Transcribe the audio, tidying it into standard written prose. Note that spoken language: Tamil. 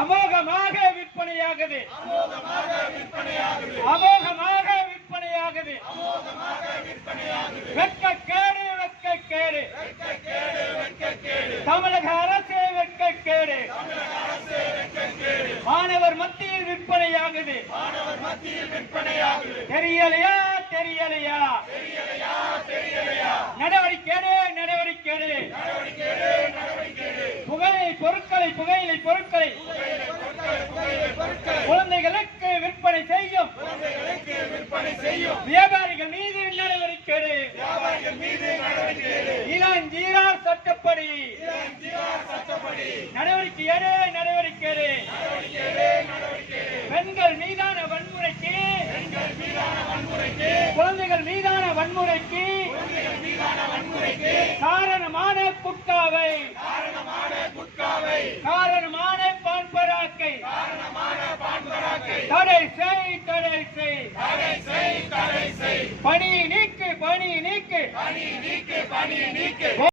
அமோகமாக விற்பனையாகுது. அமோகமாக விற்பனையாகுது. வெட்கக்கேடு, வெட்கக்கேடு. தமிழக அரசு வெட்கக்கேடு. மாணவர் மத்தியில் விற்பனையாகுது. தெரியலையா, தெரியலையா? நடவடிக்கை நடவடிக்கை. புகையிலை பொருட்களை குழந்தைகளுக்கு விற்பனை செய்யும் வியாபாரிகள் மீது நடவடிக்கை. இளஞ்சீரா சட்டப்படி நடவடிக்கை. பெண்கள் மீதான வன்முறைக்கு, குழந்தைகள் மீதான வன்முறைக்கு காரணமான குட்காவை, காரணமான பான்பராக்கை தடை செய். பணி நீக்கு.